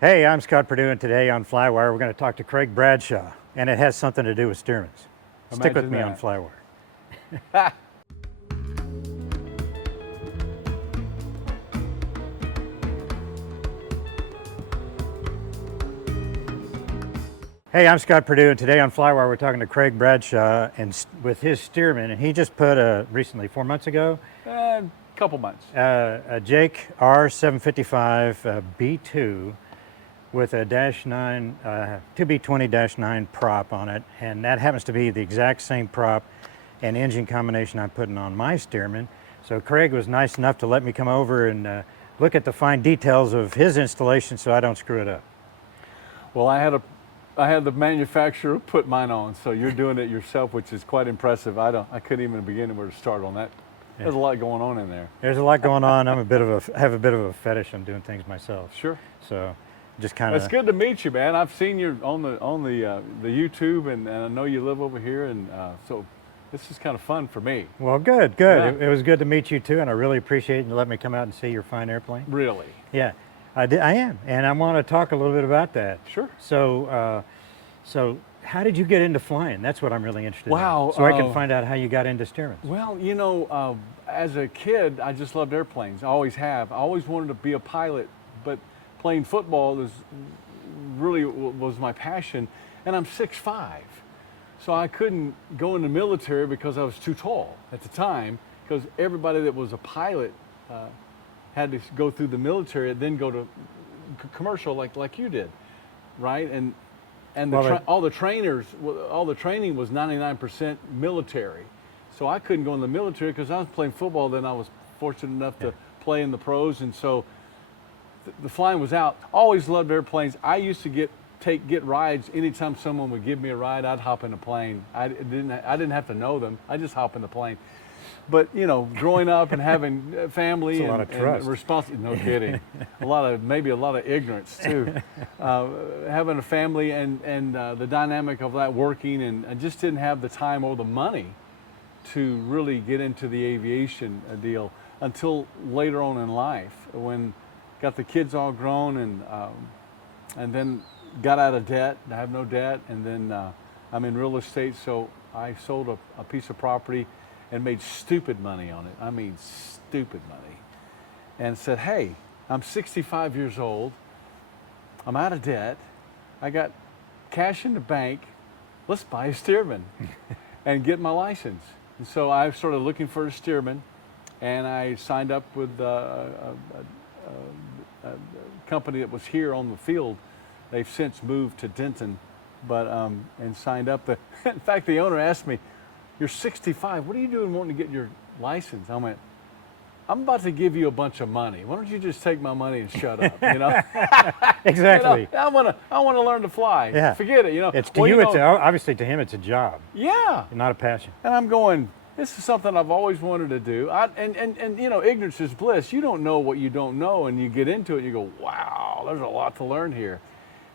Hey, I'm Scott Perdue, and today on FlyWire we're going to talk to Craig Bradshaw, and it has something to do with Stearman's. Stick with Imagine me on that. FlyWire. Hey, I'm Scott Perdue, and today on FlyWire we're talking to Craig Bradshaw with his Stearman, and he just put recently, 4 months ago, Couple months. a Jake R755 B2 with a -9, 2B20-9 prop on it, and that happens to be the exact same prop and engine combination I'm putting on my Stearman. So Craig was nice enough to let me come over and look at the fine details of his installation so I don't screw it up. Well, I had the manufacturer put mine on, so you're doing it yourself, which is quite impressive. I couldn't even begin where to start on that. There's a lot going on in there. There's a lot going on. I have a bit of a fetish on doing things myself. Sure. So just kind of. It's good to meet you, man. I've seen you on the YouTube, and I know you live over here, and so this is kind of fun for me. Well, good. Yeah. It was good to meet you too, and I really appreciate you letting me come out and see your fine airplane. Really? Yeah, I am, and I want to talk a little bit about that. Sure. So how did you get into flying? That's what I'm really interested Wow, in. So I can find out how you got into Stearman's. Well, you know, as a kid, I just loved airplanes. I always have. I always wanted to be a pilot, but playing football was my passion, and I'm 6'5", so I couldn't go in the military because I was too tall at the time. Because everybody that was a pilot had to go through the military and then go to commercial like you did, right? And all the training was 99% military. So I couldn't go in the military because I was playing football. Then I was fortunate enough to play in the pros, and so the flying was out. Always loved airplanes. I used to get rides anytime someone would give me a ride. I'd hop in a plane. I didn't have to know them. I just hop in the plane. But you know, growing up and having family and responsibility, no kidding, maybe a lot of ignorance too. Having a family and the dynamic of that working, and I just didn't have the time or the money to really get into the aviation deal until later on in life, when got the kids all grown and then got out of debt. I have no debt, and then I'm in real estate, so I sold a piece of property and made stupid money on it. I mean, stupid money. And said, hey, I'm 65 years old. I'm out of debt. I got cash in the bank. Let's buy a Stearman and get my license. And so I started looking for a Stearman, and I signed up with a company that was here on the field. They've since moved to Denton, but and signed up. In fact, the owner asked me, "You're 65. What are you doing wanting to get your license?" I went, "I'm about to give you a bunch of money. Why don't you just take my money and shut up?" You know. Exactly. You know, I want to learn to fly. Yeah. Forget it. You know. It's to you. It's obviously to him. It's a job. Yeah. Not a passion. And I'm going, this is something I've always wanted to do. And you know, ignorance is bliss. You don't know what you don't know, and you get into it, and you go, wow, there's a lot to learn here.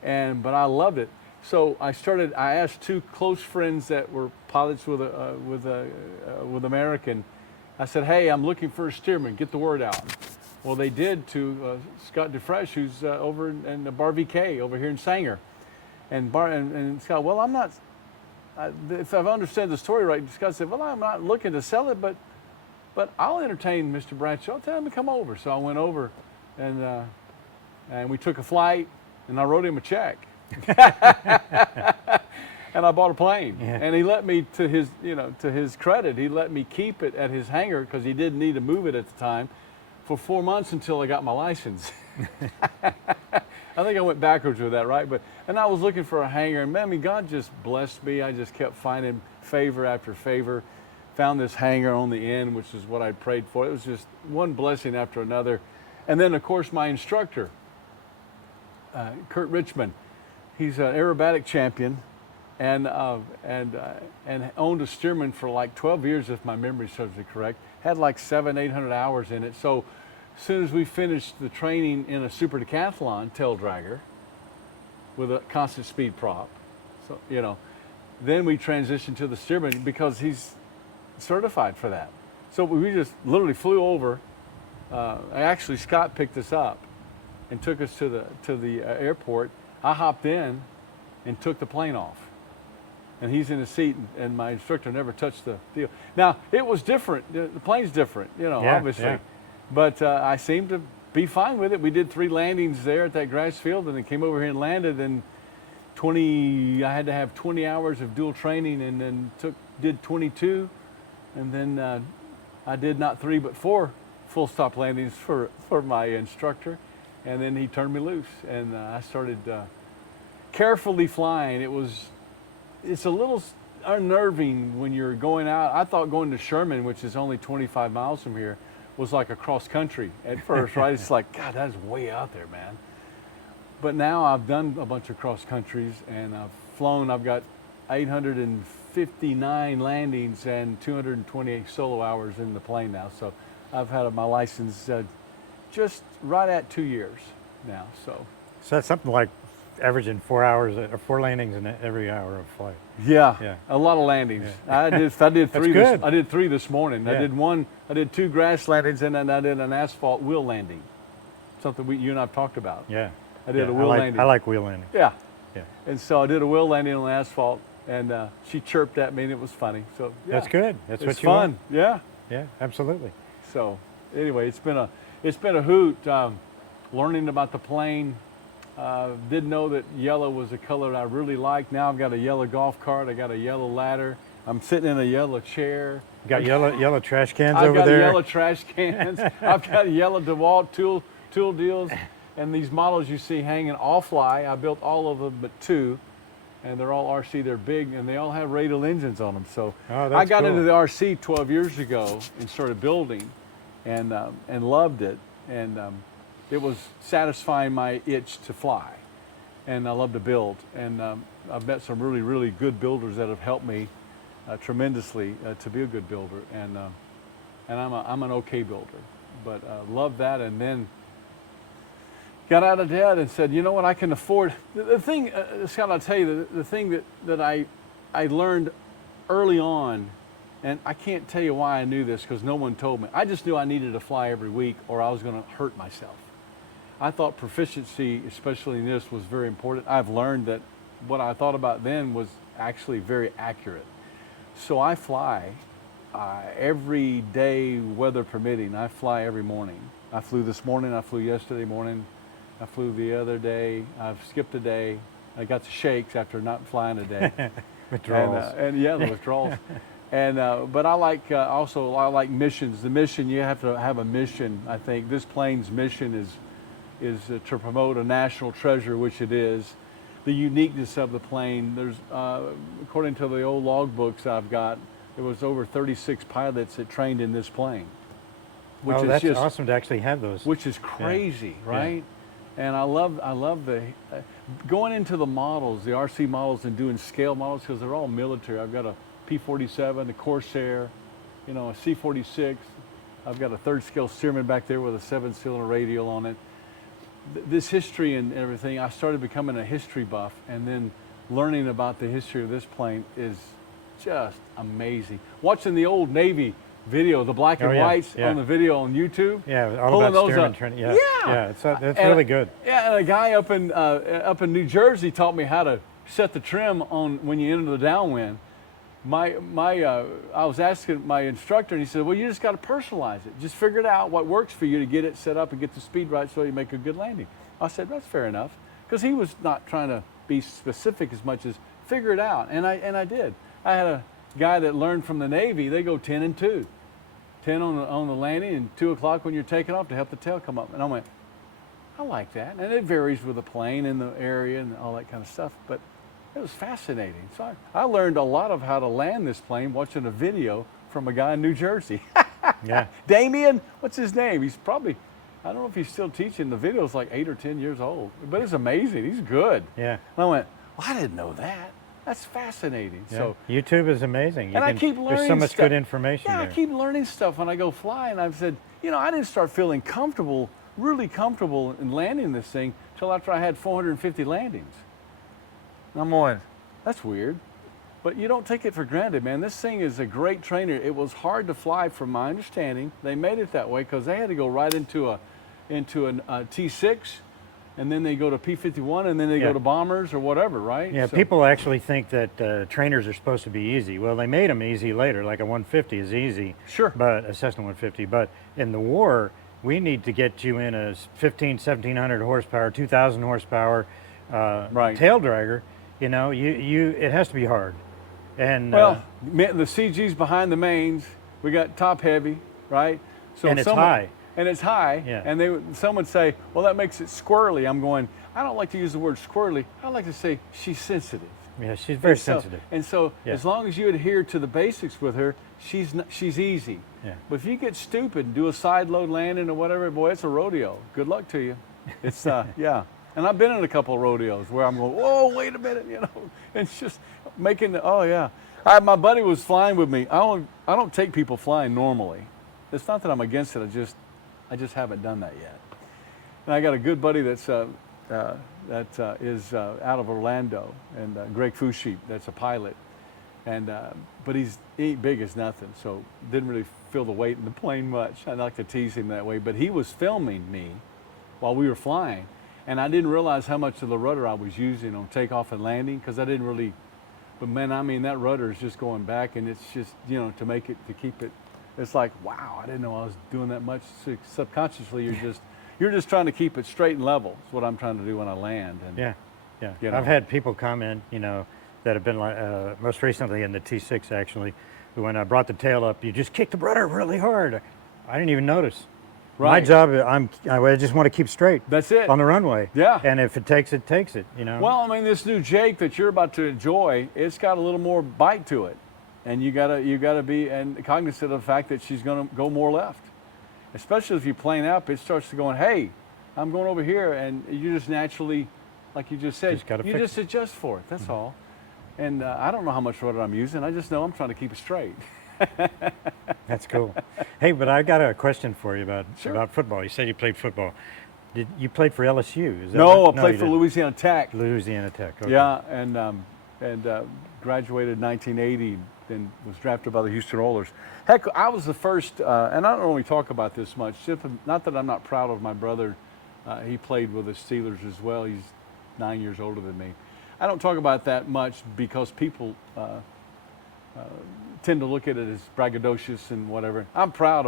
But I loved it. So I asked two close friends that were pilots with American. I said, hey, I'm looking for a Stearman, get the word out. Well, they did to Scott DeFresh, who's over in the Bar VK over here in Sanger. And Scott, well, I'm not, if I've understood the story right, Scott said, well, I'm not looking to sell it, but I'll entertain Mr. Bradshaw. Tell him to come over. So I went over, and we took a flight, and I wrote him a check. And I bought a plane. Yeah. And he let me, to his credit, he let me keep it at his hangar because he didn't need to move it at the time for 4 months until I got my license. I think I went backwards with that, right? And I was looking for a hangar, and I mean, God just blessed me. I just kept finding favor after favor. Found this hangar on the end, which is what I prayed for. It was just one blessing after another. And then, of course, my instructor, Kurt Richmond, he's an aerobatic champion, and owned a Stearman for like 12 years, if my memory serves me correct. Had like 700-800 hours in it. So as soon as we finished the training in a super decathlon tail dragger with a constant speed prop, so you know, then we transitioned to the Stearman because he's certified for that. So we just literally flew over. Actually, Scott picked us up and took us to the airport. I hopped in and took the plane off. And he's in the seat, and my instructor never touched the deal. Now, it was different. The plane's different, you know, Yeah, obviously. yeah. But I seemed to be fine with it. We did 3 landings there at that grass field, and then came over here and landed. And I had to have 20 hours of dual training, and then did 22. And then I did not 3, but 4 full stop landings for my instructor. And then he turned me loose, and I started carefully flying. It's a little unnerving when you're going out. I thought going to Stearman, which is only 25 miles from here, was like a cross country at first, right? It's like, God, that's way out there, man. But now I've done a bunch of cross countries, and I've flown. I've got 859 landings and 228 solo hours in the plane now. So I've had my license just right at 2 years now. So that's something like averaging 4 hours or 4 landings in every hour of flight. yeah, a lot of landings. Yeah. I did 3. Good. I did 3 this morning. Yeah. I did 2 grass landings, and then I did an asphalt wheel landing. Something you and I've talked about. Yeah. I did a wheel landing. I like wheel landing. Yeah. Yeah. And so I did a wheel landing on asphalt, and she chirped at me, and it was funny. So yeah. That's good. That's It's what you fun. want. Yeah. Yeah, absolutely. So anyway, it's been a hoot learning about the plane. Didn't know that yellow was a color I really liked. Now I've got a yellow golf cart. I got a yellow ladder. I'm sitting in a yellow chair. Got yellow trash cans I've over got there. yellow trash cans. I've got yellow DeWalt tool deals. And these models you see hanging all fly. I built all of them but 2. And they're all RC. They're big, and they all have radial engines on them. So that's I got cool. into the RC 12 years ago and started building, and loved it. And it was satisfying my itch to fly, and I love to build. And I've met some really, really good builders that have helped me tremendously to be a good builder. And I'm an okay builder, but love that. And then got out of debt and said, you know what, I can afford. The thing, Scott, I'll tell you, the thing that I learned early on, and I can't tell you why I knew this because no one told me. I just knew I needed to fly every week or I was going to hurt myself. I thought proficiency, especially in this, was very important. I've learned that what I thought about then was actually very accurate. So I fly every day, weather permitting. I fly every morning. I flew this morning, I flew yesterday morning, I flew the other day, I've skipped a day. I got the shakes after not flying a day. Withdrawals. And yeah, the withdrawals. And but I like I like missions. The mission, you have to have a mission. I think this plane's mission is to promote a national treasure, which it is. The uniqueness of the plane. There's according to the old logbooks I've got, there was over 36 pilots that trained in this plane. Which is that's just awesome to actually have those. Which is crazy, right? And I love the going into the models, the RC models, and doing scale models because they're all military. I've got a P-47, a Corsair, you know, a C-46. I've got a 3rd scale Stearman back there with a 7-cylinder radial on it. This history and everything, I started becoming a history buff, and then learning about the history of this plane is just amazing. Watching the old Navy video, the black and whites on the video on YouTube. Yeah, all about those Stearman up. training. Yeah, it's really good. Yeah, and a guy up in New Jersey taught me how to set the trim on when you enter the downwind. I was asking my instructor, and he said, well, you just got to personalize it. Just figure it out what works for you to get it set up and get the speed right so you make a good landing. I said, that's fair enough, because he was not trying to be specific as much as figure it out, and I did. I had a guy that learned from the Navy. They go 10 and 2. 10 on the landing and 2 o'clock when you're taking off to help the tail come up. And I went, I like that. And it varies with the plane and the area and all that kind of stuff. But it was fascinating. So I learned a lot of how to land this plane watching a video from a guy in New Jersey. Yeah. Damien, what's his name? He's probably, I don't know if he's still teaching. The video's like 8 or 10 years old. But it's amazing. He's good. Yeah. And I went, well, I didn't know that. That's fascinating. Yeah. So YouTube is amazing. I keep learning. There's so much stuff. good information Yeah, there. I keep learning stuff when I go fly, and I've said, you know, I didn't start feeling comfortable, really comfortable in landing this thing till after I had 450 landings. And I'm going, that's weird. But you don't take it for granted, man. This thing is a great trainer. It was hard to fly from my understanding. They made it that way because they had to go right into a T6 and then they go to P-51, and then they Yeah. go to bombers or whatever, right? Yeah, So- people actually think that trainers are supposed to be easy. Well, they made them easy later, like a 150 is easy. Sure. But a Cessna 150. But in the war, we need to get you in a 1,700 horsepower, 2,000 horsepower Right. tail dragger. You know, it has to be hard. And Well, the CG's behind the mains. We got top heavy, right? So And it's high. And it's high. Yeah. And some would say, well, that makes it squirrely. I'm going, I don't like to use the word squirrely. I like to say she's sensitive. yeah, she's very And so- sensitive. And so, Yeah. as long as you adhere to the basics with her, she's easy. Yeah. But if you get stupid and do a side load landing or whatever, boy, it's a rodeo. Good luck to you. It's yeah. And I've been in a couple of rodeos where I'm going, whoa, wait a minute, you know. And it's just making oh yeah. My buddy was flying with me. I don't take people flying normally. It's not that I'm against it. I just haven't done that yet. And I got a good buddy that's is out of Orlando, and Greg Fushi, that's a pilot, and but he ain't big as nothing, so didn't really feel the weight in the plane much. I like to tease him that way, but he was filming me while we were flying, and I didn't realize how much of the rudder I was using on takeoff and landing, because I didn't really. But man, I mean, that rudder is just going back, and it's just, you know, to keep it. It's like, wow, I didn't know I was doing that much. Subconsciously, you're just trying to keep it straight and level. It's what I'm trying to do when I land. And Yeah, yeah. You know. I've had people comment, you know, that have been like, most recently in the T6 actually, when I brought the tail up, you just kicked the rudder really hard. I didn't even notice. My Right. job, I just want to keep straight That's it. on the runway. Yeah. And if it takes it, takes it, you know. Well, I mean, this new Jake that you're about to enjoy, it's got a little more bite to it, and you gotta be cognizant of the fact that she's gonna go more left, especially if you plane up. It starts to going, hey, I'm going over here, and you just naturally, like you just said, Just gotta you fix just adjust for it. That's all. And I don't know how much rudder I'm using. I just know I'm trying to keep it straight. That's cool. Hey, but I got a question for you Sure. about football. You said you played football. Did you played for LSU? Is that No, right? I played you for didn't. Louisiana Tech. Louisiana Tech. Okay. Yeah, and graduated in 1980 and was drafted by the Houston Oilers. Heck, I was the first, and I don't really talk about this much, not that I'm not proud of my brother. He played with the Steelers as well. He's 9 years older than me. I don't talk about that much because people tend to look at it as braggadocious and whatever. I'm proud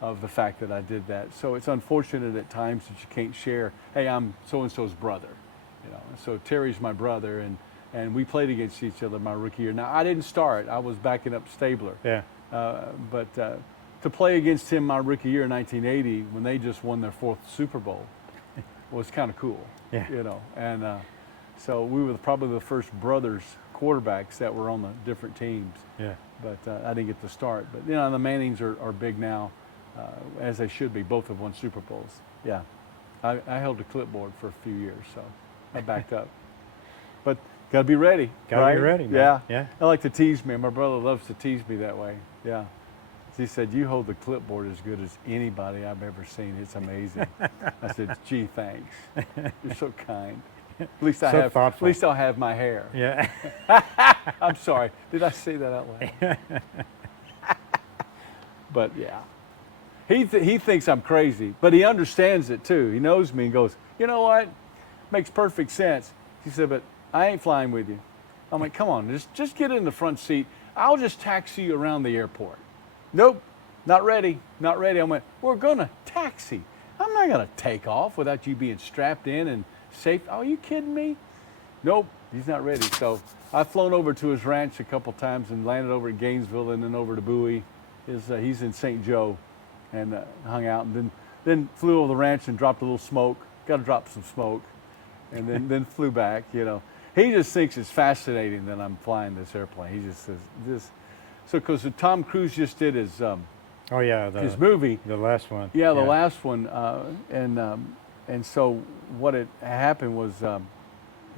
of the fact that I did that. So it's unfortunate at times that you can't share, hey, I'm so-and-so's brother. You know, so Terry's my brother, and we played against each other my rookie year. Now, I didn't start. I was backing up Stabler. Yeah. But to play against him my rookie year in 1980, when they just won their 4th Super Bowl, was kind of cool. Yeah. You know, and so we were probably the first brothers quarterbacks that were on the different teams. Yeah. But I didn't get to start. But, you know, the Mannings are big now, as they should be. Both have won Super Bowls. Yeah. I held a clipboard for a few years, so I backed up. But got to be ready. Gotta be right? ready, man. Yeah. Yeah. I like to tease me. My brother loves to tease me that way. Yeah. He said, you hold the clipboard as good as anybody I've ever seen. It's amazing. I said, gee, thanks. You're so kind. At least I So have. thoughtful. At least I'll have my hair. Yeah. I'm sorry. Did I say that out loud? But yeah, he thinks I'm crazy, but he understands it too. He knows me and goes, you know what? Makes perfect sense. He said, but I ain't flying with you. I'm like, come on, just get in the front seat. I'll just taxi you around the airport. Nope, not ready, not ready. I went, we're gonna taxi. I'm not gonna take off without you being strapped in and safe. Oh, are you kidding me? Nope, he's not ready. So I've flown over to his ranch a couple times and landed over at Gainesville and then over to Bowie. He's in St. Joe, and hung out, and then flew over the ranch and dropped a little smoke. Got to drop some smoke, and then flew back. You know, he just thinks it's fascinating that I'm flying this airplane. He just says this. So because Tom Cruise just did his Oh yeah. his movie. The last one. Yeah, the last one, and so what had happened was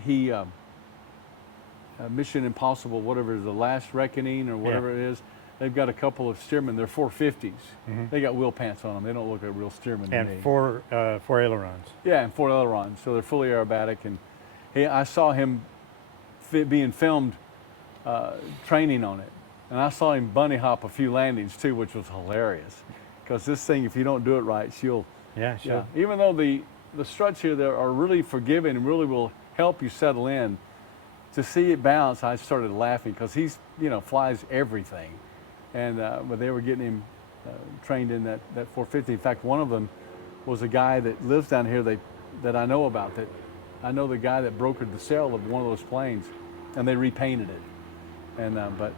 he Mission Impossible, whatever, The Last Reckoning or whatever it is. They've got a couple of Stearman. They're 450s. They got wheel pants on them. They don't look like real Stearman to me. And four ailerons. Yeah, and 4 ailerons, so they're fully aerobatic. And I saw him being filmed training on it, and I saw him bunny hop a few landings too, which was hilarious. Because this thing, if you don't do it right, she'll. Yeah. Sure. Yeah. Even though the struts here that are really forgiving and really will help you settle in. To see it bounce, I started laughing because he's, flies everything. And but they were getting him trained in that 450. In fact, one of them was a guy that lives down here that I know about. That I know the guy that brokered the sale of one of those planes, and they repainted it. And but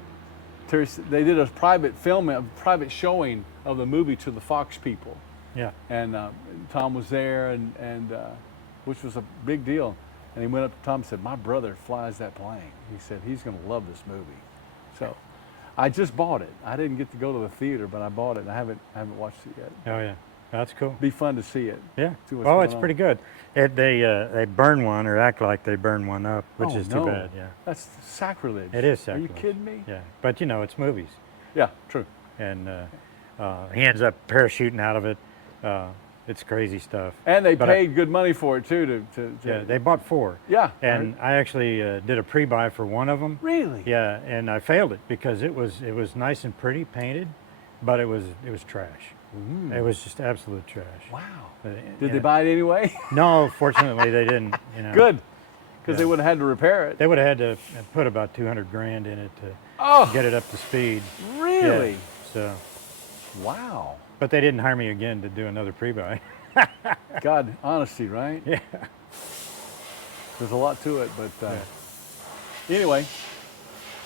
they did a private showing of the movie to the Fox people. Yeah. And Tom was there, and which was a big deal. And he went up to Tom and said, "My brother flies that plane." He said he's going to love this movie. So I just bought it. I didn't get to go to the theater, but I bought it. And I haven't watched it yet. Oh yeah, that's cool. Be fun to see it. Yeah. See what's Oh, going it's on. pretty good. They burn one or act like they burn one up, which is too bad. Yeah. That's sacrilege. It is sacrilege. Are you kidding me? Yeah, but it's movies, Yeah, true. and he ends up parachuting out of it. It's crazy stuff. And they But paid good money for it too. Yeah, they bought 4. Yeah. And I actually did a pre-buy for one of them. Really? Yeah, and I failed it because it was nice and pretty painted, but it was trash. It was just absolute trash. Wow. But, Did they buy it anyway? No, fortunately they didn't. Good, because Yeah. they would have had to repair it. They would have had to put about 200 grand in it to Oh, get it up to speed. really? Yeah, so, Wow. but they didn't hire me again to do another pre-buy. God, honesty, right? Yeah. There's a lot to it, but anyway,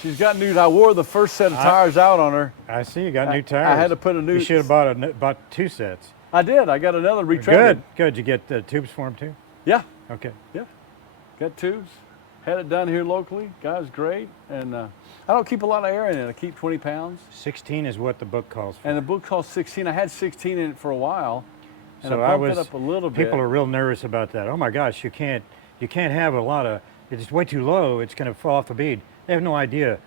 she's got new. I wore the first set of tires out on her. I see you got new tires. I had to put a new. You should have bought 2 sets. I did. I got another retreaded. Good. You get tubes for them too? Yeah, Okay. yeah. Got tubes. Had it done here locally. Guy's great, and I don't keep a lot of air in it. I keep 20 pounds. 16 is what the book calls for. And the book calls 16. I had 16 in it for a while, and So I bumped it up a little bit. People are real nervous about that. Oh my gosh, you can't have a lot of. It's way too low. It's going to fall off the bead. They have no idea.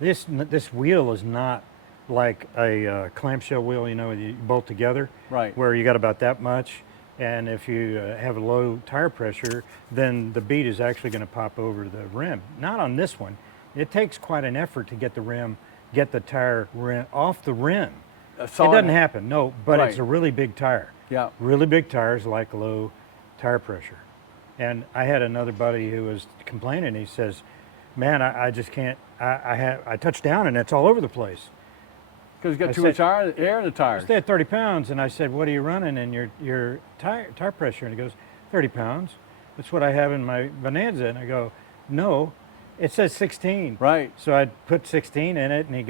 This wheel is not like a clamshell wheel. You bolt together. Right. Where you got about that much, and if you have a low tire pressure, then the bead is actually going to pop over the rim. Not on this one. It takes quite an effort to get the tire rim off the rim. It doesn't happen, no, but it's Right. a really big tire. Yeah. Really big tires like low tire pressure. And I had another buddy who was complaining. He says, "Man, I just can't. I touch down and it's all over the place." Because you I got too much air in the I tires. stay at 30 pounds, and I said, "What are you running in your tire pressure?" And he goes, 30 pounds. That's what I have in my Bonanza. And I go, "No, it says 16." Right. So I put 16 in it, and he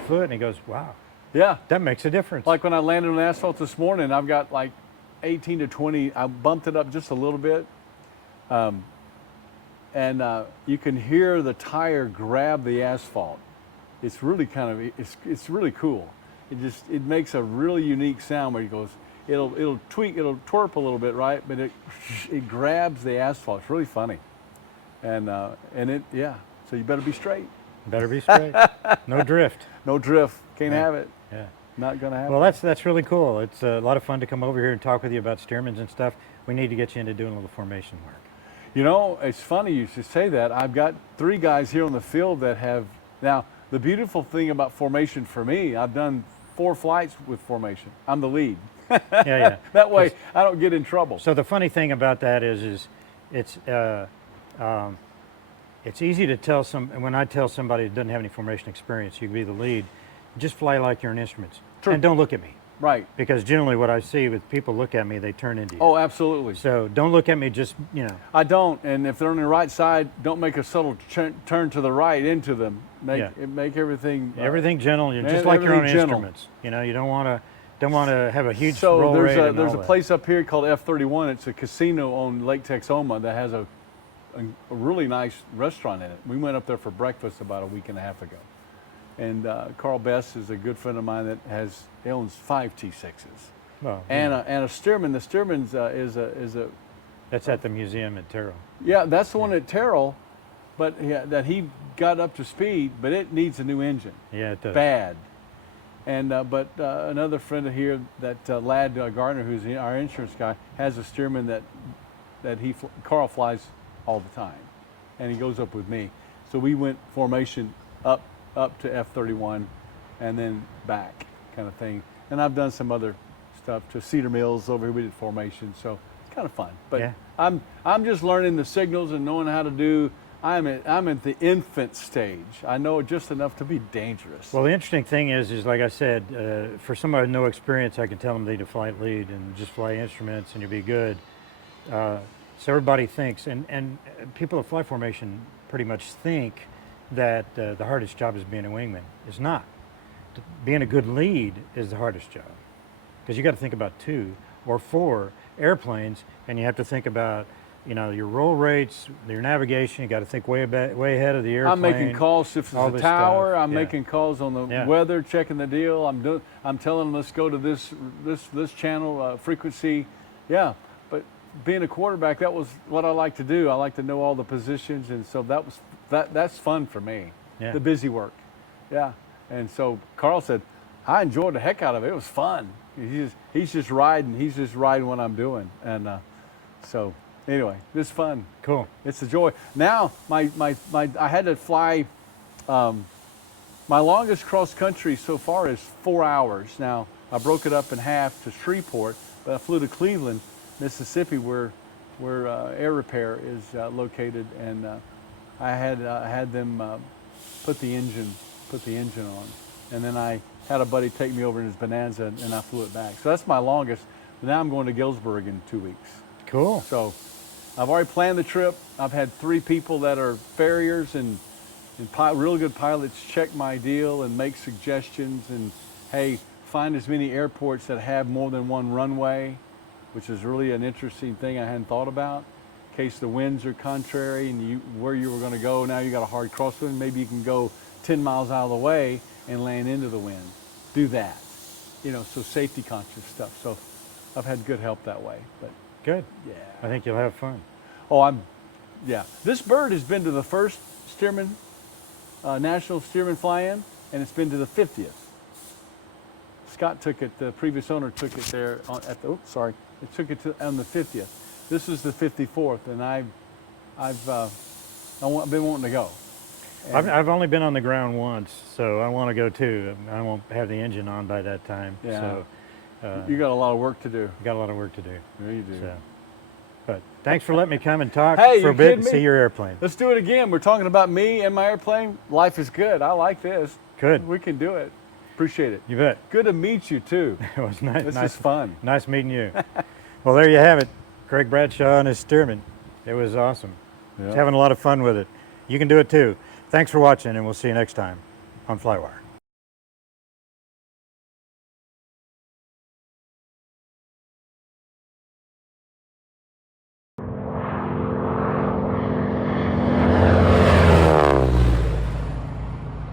flew it, and he goes, "Wow, Yeah. that makes a difference." Like when I landed on asphalt this morning, I've got like 18 to 20. I bumped it up just a little bit. And you can hear the tire grab the asphalt. It's really it's really cool. It makes a really unique sound where it goes, it'll twerp a little bit, right? But it grabs the asphalt. It's really funny. And so you better be straight. Better be straight. No drift. No drift. Can't have it. Yeah. Not gonna happen. Well, that's really cool. It's a lot of fun to come over here and talk with you about Stearmans and stuff. We need to get you into doing a little formation work. It's funny you should say that. I've got 3 guys here on the field that have. Now, the beautiful thing about formation for me, I've done 4 flights with formation. I'm the lead. Yeah. That way, I don't get in trouble. So the funny thing about that is it's easy to tell when I tell somebody that doesn't have any formation experience, you can be the lead, just fly like you're in instruments. True. And don't look at me. Right. Because generally what I see with people look at me, they turn into you. Oh, absolutely. So don't look at me, just, I don't, and if they're on the right side, don't make a subtle turn to the right into them. Make everything. Everything gentle, just like your own everything gentle. instruments. You don't want to have a huge roll rate. So and there's all a that. place up here called F31. It's a casino on Lake Texoma that has a really nice restaurant in it. We went up there for breakfast about a week and a half ago. And Carl Best is a good friend of mine that owns 5 T6s. Well, And a Stearman. The Stearman's is a that's at the museum at Terrell. yeah, that's the one at Terrell, but that he got up to speed, but it needs a new engine. Yeah, it does. Bad. And but another friend of here, that Lad Gardner, who's our insurance guy, has a Stearman that Carl flies all the time, and he goes up with me. So we went formation up to F31, and then back, kind of thing. And I've done some other stuff to Cedar Mills over here. We did formation. So kind of fun. But Yeah. I'm just learning the signals and knowing how to do. I'm at the infant stage. I know just enough to be dangerous. Well, the interesting thing is like I said, for somebody with no experience, I can tell them they need a flight lead and just fly instruments and you'll be good. So everybody thinks, and people at flight formation pretty much think that the hardest job is being a wingman. It's not. Being a good lead is the hardest job, because you got to think about 2 or 4 airplanes, and you have to think about, you know, your roll rates, your navigation. You got to think way ahead of the airplane. I'm making calls if all it's a this tower. stuff. I'm Yeah. making calls on the Yeah. weather, checking the deal. I'm telling them let's go to this channel frequency. Yeah, but being a quarterback, that was what I like to do. I like to know all the positions, and so that's fun for me. Yeah. The busy work. Yeah, and so Carl said, I enjoyed the heck out of it. It was fun. He's just riding. He's just riding what I'm doing, and so anyway, this is fun. Cool. It's a joy. Now, I had to fly. My longest cross country so far is 4 hours. Now, I broke it up in half to Shreveport, but I flew to Cleveland, Mississippi, where Air Repair is located, and I had them put the engine on, and then I had a buddy take me over in his Bonanza, and I flew it back. So that's my longest. Now I'm going to Galesburg in 2 weeks. Cool. So I've already planned the trip. I've had 3 people that are farriers and real good pilots check my deal and make suggestions, and hey, find as many airports that have more than one runway, which is really an interesting thing I hadn't thought about. In case the winds are contrary and where you were going to go, now you got a hard crosswind, maybe you can go 10 miles out of the way and land into the wind. Do that. You know, so safety conscious stuff. So I've had good help that way. But Good. yeah. I think you'll have fun. Oh, yeah. This bird has been to the first Stearman, National Stearman fly-in, and it's been to the 50th. Scott took it, the previous owner took it there it took it on the 50th. This is the 54th, and I've been wanting to go. I've only been on the ground once, so I want to go too. I won't have the engine on by that time. Yeah. So You got a lot of work to do. got a lot of work to do. Yeah, you do. So, but thanks for letting me come and talk Hey, for you a bit kidding and me? see your airplane. Let's do it again. We're talking about me and my airplane. Life is good. I like this. Good. We can do it. Appreciate it. You bet. Good to meet you too. It was nice. This nice, is fun. Nice meeting you. Well, there you have it. Craig Bradshaw and his Stearman. It was awesome. Yeah. Having a lot of fun with it. You can do it too. Thanks for watching, and we'll see you next time on FlyWire.